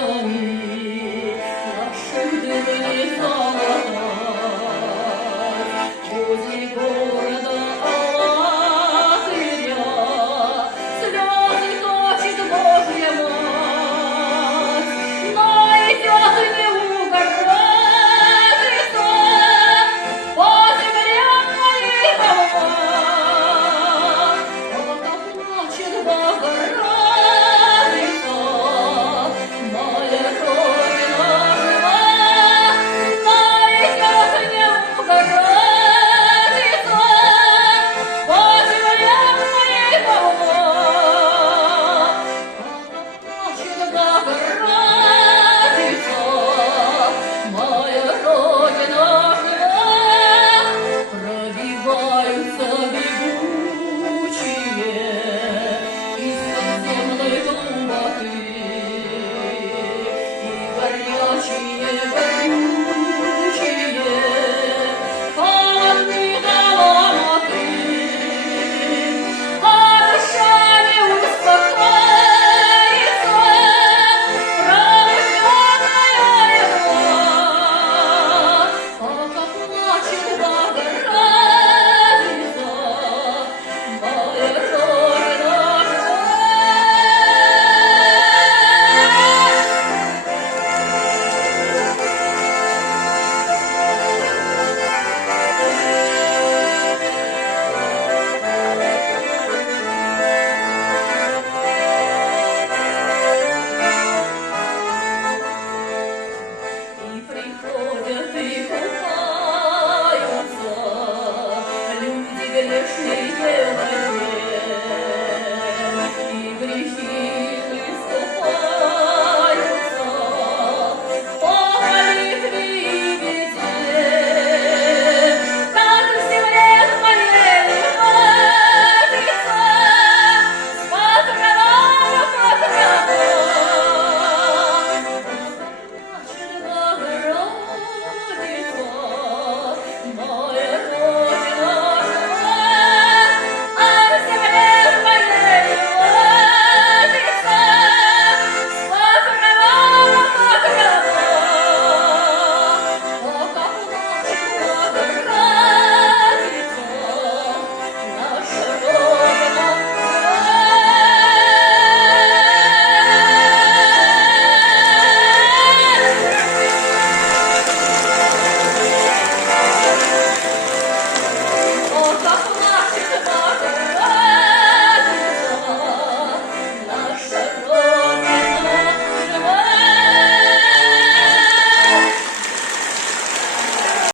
Oh.